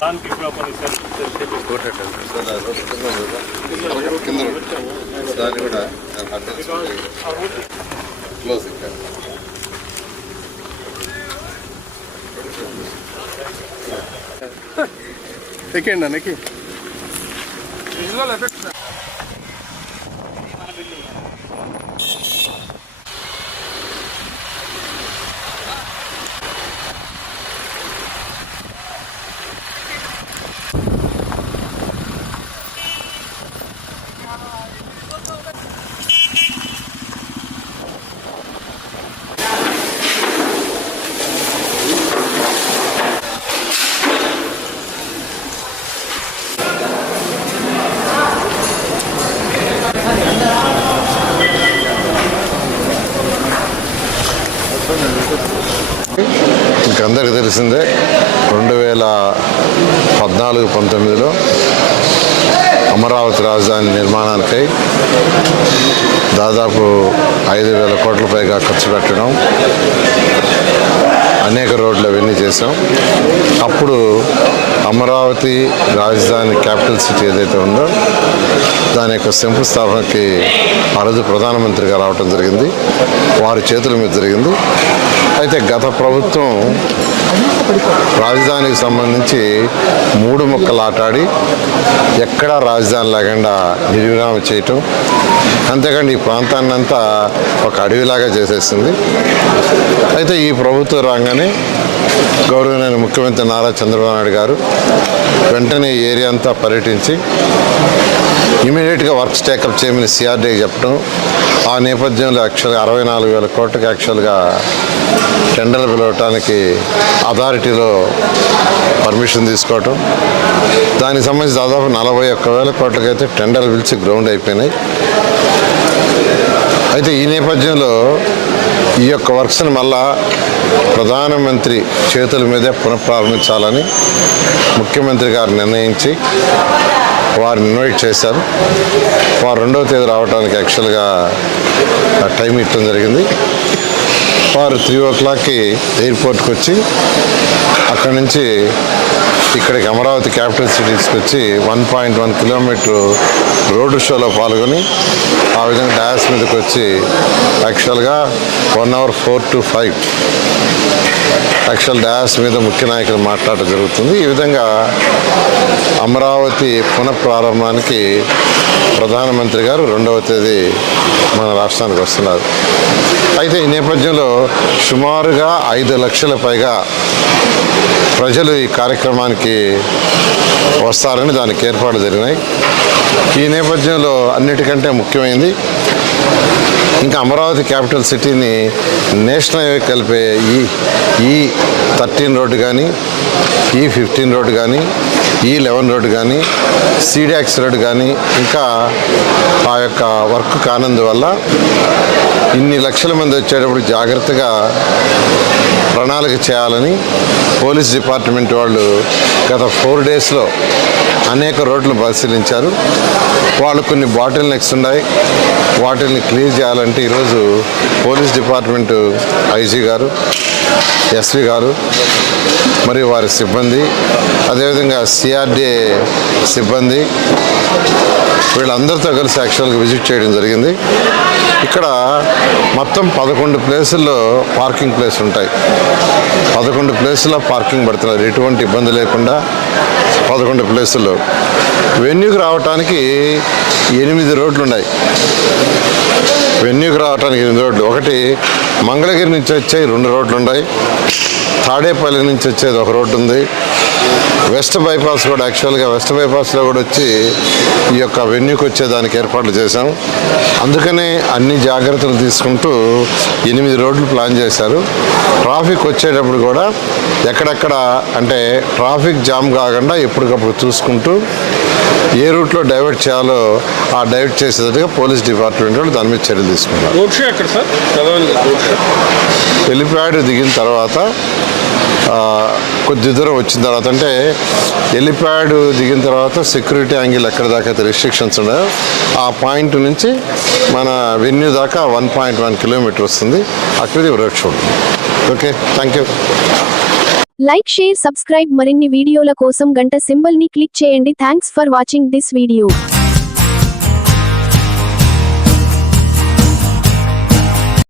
దానికి ప్రాపర్ దాన్ని కూడా క్లోజింగ్ ఎక్కండి అన్నకి విజువల్ ఎఫెక్ట్స్ మీకు అందరికీ తెలిసిందే రెండు వేల పద్నాలుగు పంతొమ్మిదిలో అమరావతి రాజధాని నిర్మాణానికై దాదాపు ఐదు వేల కోట్ల పైగా ఖర్చు పెట్టడం అనేక రోడ్లు అవన్నీ చేసాం అప్పుడు అమరావతి రాజధాని క్యాపిటల్ సిటీ ఏదైతే ఉందో దాని యొక్క శంకుస్థాపనకి ఆ రోజు ప్రధానమంత్రిగా రావటం జరిగింది. వారి చేతుల మీద జరిగింది. అయితే గత ప్రభుత్వం రాజధానికి సంబంధించి మూడు ముక్కలు ఆటాడి ఎక్కడా రాజధాని లేకుండా నిర్విరామం చేయటం. అంతేకాండి ఈ ప్రాంతాన్ని అంతా ఒక అడవిలాగా చేసేసింది అయితే ఈ ప్రభుత్వం రాగానే గౌరవనీయ ముఖ్యమంత్రి నారా చంద్రబాబు నాయుడు గారు వెంటనే ఏరియా అంతా పర్యటించి ఇమీడియట్గా వర్క్స్ టేకప్ చేయమని సిఆర్డీకి చెప్పడం ఆ నేపథ్యంలో యాక్చువల్గా అరవై నాలుగు వేల కోట్లకి యాక్చువల్గా టెండర్లు పిలవటానికి అథారిటీలో పర్మిషన్ తీసుకోవటం. దానికి సంబంధించి దాదాపు నలభై ఒక్క వేల కోట్లకైతే టెండర్లు పిలిచి గ్రౌండ్ అయిపోయినాయి. అయితే ఈ నేపథ్యంలో ఈ యొక్క వర్క్స్ని మళ్ళా ప్రధానమంత్రి చేతుల మీదే పునఃప్రారంభించాలని ముఖ్యమంత్రి గారు నిర్ణయించి వారిని ఇన్వైట్ చేశారు. వారు రెండవ తేదీ రావడానికి యాక్చువల్గా టైం ఇవ్వడం జరిగింది. వారు త్రీ ఓ క్లాక్కి ఎయిర్పోర్ట్కి వచ్చి అక్కడి నుంచి ఇక్కడికి అమరావతి క్యాపిటల్ సిటీస్కి వచ్చి one point one kilometre road షోలో పాల్గొని ఆ విధంగా డయాస్ మీదకి వచ్చి యాక్చువల్గా one hour four to five actual dais మీద ముఖ్య నాయకులు మాట్లాడటం జరుగుతుంది. ఈ విధంగా అమరావతి పునఃప్రారంభానికి ప్రధానమంత్రి గారు రెండవ తేదీ మన రాష్ట్రానికి వస్తున్నారు. అయితే ఈ నేపథ్యంలో సుమారుగా ఐదు లక్షల పైగా ప్రజలు ఈ కార్యక్రమానికి వస్తారని దానికి ఏర్పాట్లు జరిగినాయి. ఈ నేపథ్యంలో అన్నిటికంటే ముఖ్యమైనది ఇంకా అమరావతి క్యాపిటల్ సిటీని నేషనల్ హైవే కలిపే ఈ ఈ థర్టీన్ రోడ్డు కానీ ఈ ఫిఫ్టీన్ రోడ్డు కానీ ఈ లెవెన్ రోడ్డు కానీ సీడాక్స్ రోడ్డు కానీ ఇంకా ఆ యొక్క వర్క్ కానందువల్ల ఇన్ని లక్షల మంది వచ్చేటప్పుడు జాగ్రత్తగా ప్రణాళిక చేయాలని పోలీస్ డిపార్ట్మెంట్ వాళ్ళు గత ఫోర్ డేస్లో అనేక రోడ్లు పరిశీలించారు. వాళ్ళు కొన్ని బాటిల్ నెక్స్ ఉన్నాయి. వాటిల్ని క్లియర్ చేయాలంటే ఈరోజు పోలీస్ డిపార్ట్మెంట్ ఐజీ గారు ఎస్వి గారు మరియు వారి సిబ్బంది అదేవిధంగా సిఆర్డిఏ సిబ్బంది వీళ్ళందరితో కలిసి యాక్చువల్గా విజిట్ చేయడం జరిగింది. ఇక్కడ మొత్తం పదకొండు ప్లేసుల్లో పార్కింగ్ ప్లేస్ ఉంటాయి. పదకొండు ప్లేసుల్లో పార్కింగ్ పడుతున్నారు. ఎటువంటి ఇబ్బంది లేకుండా పదకొండు ప్లేసుల్లో. వెన్యూకి రావటానికి ఎనిమిది రోడ్లు ఉన్నాయి. వెన్యూకి రావటానికి ఎనిమిది రోడ్లు. ఒకటి మంగళగిరి నుంచి వచ్చే రెండు రోడ్లు ఉన్నాయి. తాడేపల్లి నుంచి వచ్చేది ఒక రోడ్డు ఉంది. వెస్ట్ బైపాస్ కూడా యాక్చువల్గా వెస్ట్ బైపాస్లో కూడా వచ్చి ఈ యొక్క వెన్యూకి వచ్చేదానికి ఏర్పాట్లు చేశాం. అందుకనే అన్ని జాగ్రత్తలు తీసుకుంటూ ఎనిమిది రోడ్లు ప్లాన్ చేశారు. ట్రాఫిక్ వచ్చేటప్పుడు కూడా ఎక్కడెక్కడ అంటే ట్రాఫిక్ జామ్ కాకుండా ఎప్పటికప్పుడు చూసుకుంటూ ఏ రూట్లో డైవర్ట్ చేయాలో ఆ డైవర్ట్ చేసేటట్టుగా పోలీస్ డిపార్ట్మెంట్ వాళ్ళు దాని మీద చర్యలు తీసుకున్నారు. హెలిప్యాడ్ దిగిన తర్వాత కొద్ది దూరం వచ్చిన తర్వాత అంటే హెలిప్యాడ్ దిగిన తర్వాత సెక్యూరిటీ యాంగిల్ ఎక్కడ దాకా అయితే రిస్ట్రిక్షన్స్ ఉన్నాయో ఆ పాయింట్ నుంచి మన వెన్యూ దాకా వన్ పాయింట్ వన్ కిలోమీటర్ వస్తుంది. అక్కడిది road show okay thank you like share subscribe మరిన్ని వీడియోల కోసం గంట సింబల్ని క్లిక్ చేయండి. Thanks for watching this video